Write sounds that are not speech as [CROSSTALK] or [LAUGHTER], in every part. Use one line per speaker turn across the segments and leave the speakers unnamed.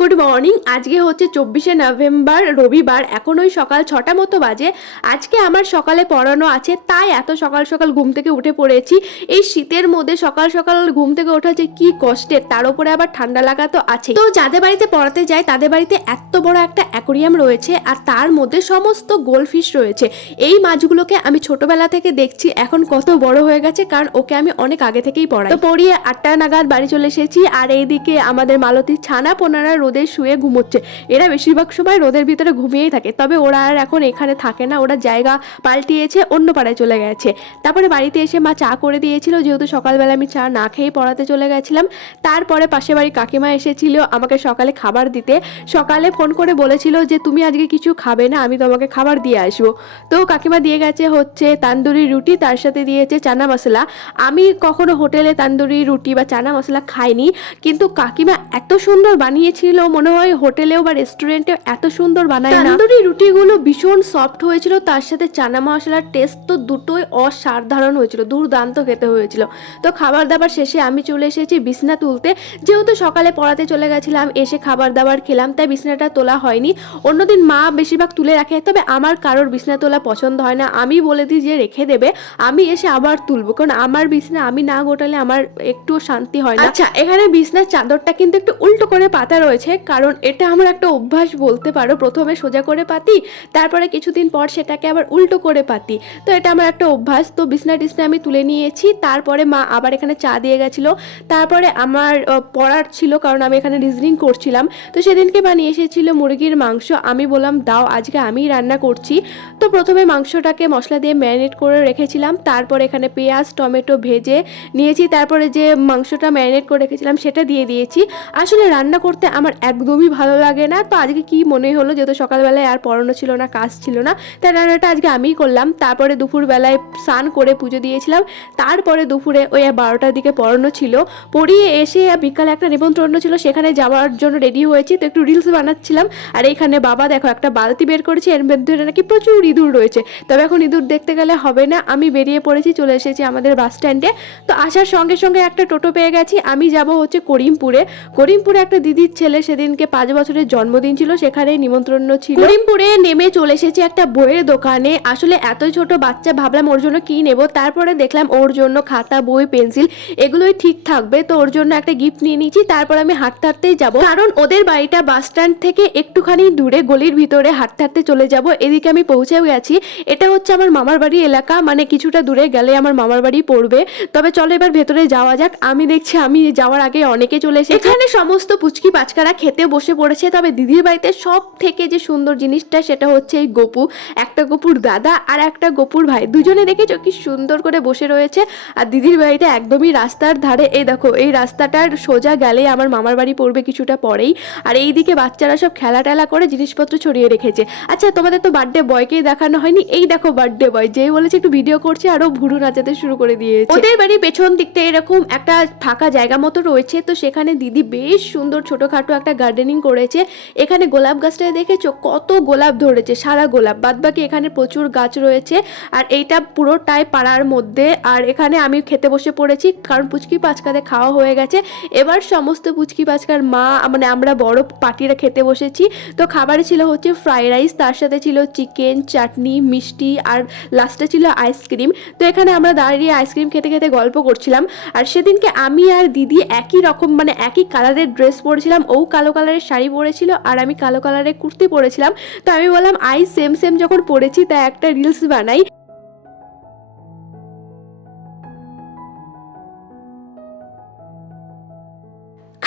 Good morning. আজকে হচ্ছে চব্বিশে নভেম্বর, রবিবার। এখন ওই সকাল ছটা মতো বাজে। আজকে আমার সকালে পড়ানো আছে, তাই এত সকাল সকাল ঘুম থেকে উঠে পড়েছি। এই শীতের মধ্যে সকাল সকাল ঘুম থেকে ওঠা যে কি কষ্টের, তার উপরে আবার ঠান্ডা লাগা তো আছে তো যাদের বাড়িতে পড়াতে যায় তাদের বাড়িতে এত বড় একটা অ্যাকোরিয়াম রয়েছে, আর তার মধ্যে সমস্ত গোলফিশ রয়েছে। এই মাছগুলোকে আমি ছোটবেলা থেকে দেখছি, এখন কত বড় হয়ে গেছে, কারণ ওকে আমি অনেক আগে থেকেই পড়াই। তো পড়িয়ে আটটা নাগাদ বাড়ি চলে এসেছি, আর এইদিকে আমাদের মালতীর ছানা পোনারা রোদে শুয়ে ঘুমোচ্ছে। এরা বেশিরভাগ সময় রোদের ভিতরে ঘুমিয়েই থাকে। তবে ওরা আর এখন এখানে থাকে না। ওরা জায়গা পাল্টিয়েছে, অন্য পাড়ায় চলে গেছে। তারপরে বাড়িতে এসে মা চা করে দিয়েছিল। যেহেতু সকালবেলা আমি চা না খেয়ে পড়াতে চলে গেছিলাম, তারপরে পাশে বাড়ি কাকিমা এসেছিল আমাকে সকালে খাবার দিতে। সকালে ফোন করে বলেছিল যে, তুমি আজকে কিছু খাবে না, আমি তোমাকে খাবার দিয়ে আসব। তো কাকিমা দিয়ে গেছে হচ্ছে তান্দুরি রুটি, তার সাথে দিয়েছে চানা মশলা। আমি কখনো হোটেলে তান্দুরি রুটি বা চানা মশলা খাইনি, কিন্তু কাকিমা এত সুন্দর বানিয়েছিল মনে হয় হোটেলেও বা রেস্টুরেন্টে এত সুন্দর বানায় না। তান্দুরি রুটিগুলো ভীষণ সফট হয়েছিল তার সাথে চানা মশলার টেস্ট তো দুটোই অসাধারণ হয়েছিল দুর্দান্ত খেতে হয়েছিল। তো খাবার দাবার শেষে আমি চলে এসেছি বিছনা তুলতে। যেহেতু সকালে পড়াতে চলে গেছিলাম এসে খাবার দাবার খেলাম তাই বিছনাটা তোলা হয়নি। অন্যদিন মা বেশিরভাগ তুলে রাখে তবে আমার কারোর বিছনা তোলা পছন্দ হয় না। আমি বলে দিই যে রেখে দেবে আমি এসে আবার তুলবো কারণ আমার বিছনা আমি না গোটালে আমার একটুও শান্তি হয় না। আচ্ছা এখানে বিছনার চাদরটা কিন্তু একটু উল্টো করে পাতা রয়েছে কারণ এটা আমার একটা অভ্যাস বলতে পারো। প্রথমে সোজা করে পাতি, তারপরে কিছুদিন পর সেটাকে আবার উল্টো করে পাতি। তো এটা আমার একটা অভ্যাস। তো বিছনা টিছনা আমি তুলে নিয়েছি, তারপরে মা আবার এখানে চা দিয়ে গেছিল। তারপরে আমার পড়ার ছিল, কারণ আমি এখানে রিজনিং করছিলাম। তো সেদিনকে মা নিয়ে এসেছিল মুরগির মাংস। আমি বললাম, দাও, আজকে আমিই রান্না করছি। তো প্রথমে মাংসটাকে মশলা দিয়ে ম্যারিনেট করে রেখেছিলাম। তারপর এখানে পেঁয়াজ, টমেটো ভেজে নিয়েছি। তারপরে যে মাংসটা ম্যারিনেট করে রেখেছিলাম, সেটা দিয়ে দিয়েছি। আসলে রান্না করতে আমার একদমই ভালো লাগে না। তো আজকে কি মনে হলো যেহেতু সকালবেলায় আর পড়ানো ছিল না, কাজ ছিল না, তাই রান্নাটা আজকে আমিই করলাম। তারপরে দুপুরবেলায় স্নান করে পুজো দিয়েছিলাম। তারপরে দুপুরে ওই বারোটার দিকে পড়ানো ছিল। পড়িয়ে এসে বিকালে একটা নিমন্ত্রণ ছিল, সেখানে যাওয়ার জন্য রেডি হয়েছি। তো একটু রিলস বানাচ্ছিলাম। আর এখানে বাবা দেখো, একটা বালতি বের করেছে। এর মধ্যে নাকি প্রচুর ইঁদুর রয়েছে। তবে এখন ইঁদুর দেখতে গেলে হবে না। আমি বেরিয়ে পড়েছি, চলে এসেছি আমাদের বাস স্ট্যান্ডে তো আসার সঙ্গে সঙ্গে একটা টোটো পেয়ে গেছি। আমি যাব হচ্ছে করিমপুরে। করিমপুরে একটা দিদির ছেলে সেদিনকে পাঁচ বছরের জন্মদিন ছিল সেখানে নিমন্ত্রণ ছিল। করিমপুরে নেমে চলে এসেছি একটা বইয়ের দোকানে। আসলে এতই ছোট বাচ্চা ভাবলাম ওর জন্য কি নেব? তারপরে দেখলাম ওর জন্য খাতা বই পেন্সিল এগুলোই ঠিক থাকবে। তো ওর জন্য একটা গিফট নিয়ে নিয়েছি তারপর আমি হাঁটতে হাঁটতেই যাব। কারণ ওদের বাড়িটা বাস স্ট্যান্ড থেকে একটুখানি দূরে গলির ভিতরে হাঁটতে হাঁটতে চলে যাব। এদিকে আমি পৌঁছেও গেছি। এটা হচ্ছে আমার মামার বাড়ি এলাকা মানে কিছুটা দূরে গেলে আমার মামার বাড়ি পড়বে। তবে চলো এবার ভেতরে যাওয়া যাক। আমি দেখছি আমি যাওয়ার আগে অনেকে চলে এসেছে। এখানে সমস্ত পুচকি পাচকারা খেতে বসে পড়েছে, তবে দিদির বাড়িতে সব থেকে যে সুন্দর জিনিসটা সেটা হচ্ছে এই গপু। একটা গপুর দাদা আর একটা গপুর ভাই। দুজনে দেখেছ কি সুন্দর করে বসে রয়েছে। আর দিদির বাড়িতে একদমই রাস্তার ধারে। এই দেখো, এই রাস্তাটার সোজা গেলে আমার মামার বাড়ি পড়বে কিছুটা পরেই। আর এই দিকে বাচ্চারা সব খেলা টেলা করে জিনিসপত্র ছড়িয়ে রেখেছে। আচ্ছা তোমাদের তো বার্থডে বয়কেই দেখানো হয়নি? এই দেখো বার্থডে বয় যেই বলেছে একটু ভিডিও করছে, আরও ভুরু নাচাতে শুরু করে দিয়েছে। ওদের বাড়ির পেছন দিকটা এরকম একটা ফাঁকা জায়গা মতো রয়েছে। তো সেখানে দিদি বেশ সুন্দর ছোটখাটো একটা গার্ডেনিং করেছে। এখানে গোলাপ গাছটা দেখেছ? কত গোলাপ ধরেছে, সারা গোলাপ। বাদবাকি এখানে প্রচুর গাছ রয়েছে। আর এইটা পুরোটাই পাড়ার মধ্যে। আর এখানে আমি খেতে বসে পড়েছি, কারণ পুচকি পাচকাতে খাওয়া হয়ে গেছে। এবার সমস্ত পুচকি পাচকার মা মানে আমরা বড় পার্টিরা খেতে বসেছি। তো খাবারে ছিল হচ্ছে ফ্রাইড রাইস তার সাথে ছিল চিকেন চাটনি মিষ্টি, আর লাস্টে ছিল আইসক্রিম তো এখানে আমরা দাঁড়িয়ে আইসক্রিম খেতে খেতে গল্প করছিলাম। আর সেদিনকে আমি আর দিদি একই রকম মানে একই কালারের ড্রেস পরেছিলাম ও কালো কালারের শাড়ি পরেছিল আর আমি কালো কালারের কুর্তি পরেছিলাম। তো আমি বললাম, আই সেম সেম যখন পরেছি, তাই একটা রিলস বানাই।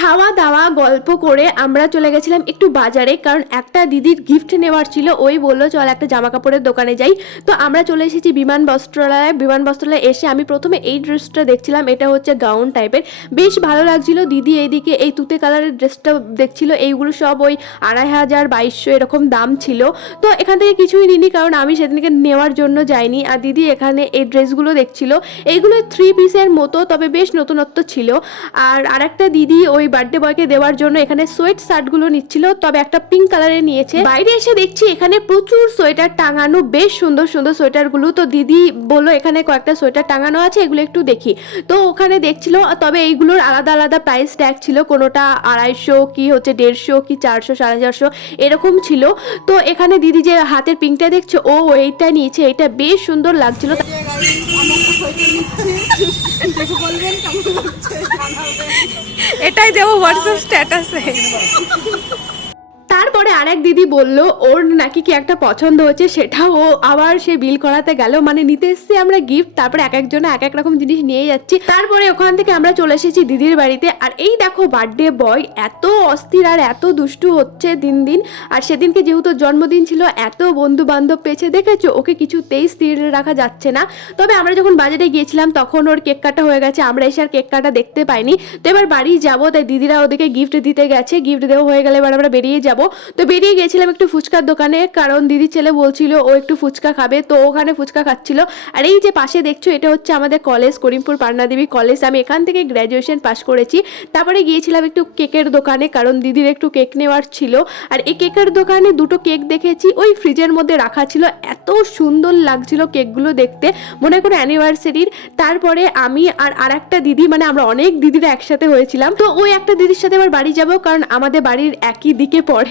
খাওয়া দাওয়া গল্প করে আমরা চলে গেছিলাম একটু বাজারে। কারণ একটা দিদির গিফট নেওয়ার ছিল। ওই বলল, চল একটা জামা কাপড়ের দোকানে যাই। তো আমরা চলে এসেছি বিমান বস্ত্রালয়ে। বিমান বস্ত্রালয়ে এসে আমি প্রথমে এই ড্রেসটা দেখছিলাম। এটা হচ্ছে গাউন টাইপের। বেশ ভালো লাগছিল। দিদি এইদিকে এই তুতে কালারের ড্রেসটা দেখছিল। এইগুলো সব ওই আড়াই হাজার, বাইশশো এরকম দাম ছিল। তো এখান থেকে কিছুই নিনি কারণ আমি সেদিনকে নেওয়ার জন্য যাইনি। আর দিদি এখানে এই ড্রেসগুলো দেখছিল। এইগুলো থ্রি পিসের মতো, তবে বেশ নতুনত্ব ছিল। আর আরেকটা দিদি ওই বার্থডে বয়কে দেওয়ার জন্য এখানে সোয়েট শার্টগুলো নিচ্ছিল তবে একটা পিঙ্ক কালারের নিয়েছে। বাইরে এসে দেখছি এখানে প্রচুর সোয়েটার টাঙানো বেশ সুন্দর সুন্দর সোয়েটারগুলো। তো দিদি বলল এখানে কয়েকটা সোয়েটার টাঙানো আছে এগুলো একটু দেখি। তো ওখানে দেখছিল তবে এইগুলোর আলাদা আলাদা প্রাইস ট্যাগ ছিল কোনোটা আড়াইশো কি হচ্ছে দেড়শো কি চারশো সাড়ে চারশো এরকম ছিল। তো এখানে দিদি যে হাতের পিঙ্কটা দেখছ ও এইটা নিয়েছে এটা বেশ সুন্দর লাগছিল। [LAUGHS]
এটাই দেবো হোয়াটসঅ্যাপ স্ট্যাটাসে
তারপরে আরেক দিদি বলল, ওর নাকি কি একটা পছন্দ হচ্ছে সেটা ও আবার সে বিল করাতে গেল। মানে নিতে এসেছি আমরা গিফট তারপরে এক একজনে এক এক রকম জিনিস নিয়ে যাচ্ছি। তারপরে ওখান থেকে আমরা চলে এসেছি দিদির বাড়িতে। আর এই দেখো বার্থডে বয় এত অস্থির আর এত দুষ্টু হচ্ছে দিন দিন। আর সেদিনকে যেহেতু জন্মদিন ছিল, এত বন্ধু বান্ধব পেয়েছে, দেখেছ? ওকে কিছুতেই স্থির রাখা যাচ্ছে না। তবে আমরা যখন বাজারে গিয়েছিলাম, তখন ওর কেক কাটা হয়ে গেছে। আমরা এসে আর কেক কাটা দেখতে পাইনি। তো এবার বাড়ি যাব, তাই দিদিরা ওদেরকে গিফট দিতে গেছে। গিফট দেওয়া হয়ে গেলে এবার আমরা বেরিয়ে যাব। তো বেরিয়ে গেছিলাম একটু ফুচকার দোকানে, কারণ দিদির ছেলে বলছিল ও একটু ফুচকা খাবে, তো ওখানে ফুচকা খাচ্ছিল। আর এই যে পাশে দেখছ, এটা হচ্ছে আমাদের কলেজ, করিমপুর পান্নাদেবী কলেজ। আমি এখান থেকে গ্র্যাজুয়েশন পাস করেছি। তারপরে গিয়েছিলাম একটু কেকের দোকানে, কারণ দিদির একটু কেক নেওয়ার ছিল। আর এই কেকের দোকানে দুটো কেক দেখেছি, ওই ফ্রিজের মধ্যে রাখা ছিল। এত সুন্দর লাগছিল কেকগুলো দেখতে, মনে করো অ্যানিভার্সারির তারপরে আমি আর আরেকটা দিদি মানে আমরা অনেক দিদিরা একসাথে হয়েছিলাম। তো ওই একটা দিদির সাথে আবার বাড়ি যাব, কারণ আমাদের বাড়ির একই দিকে পড়ে।